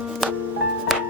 あっ。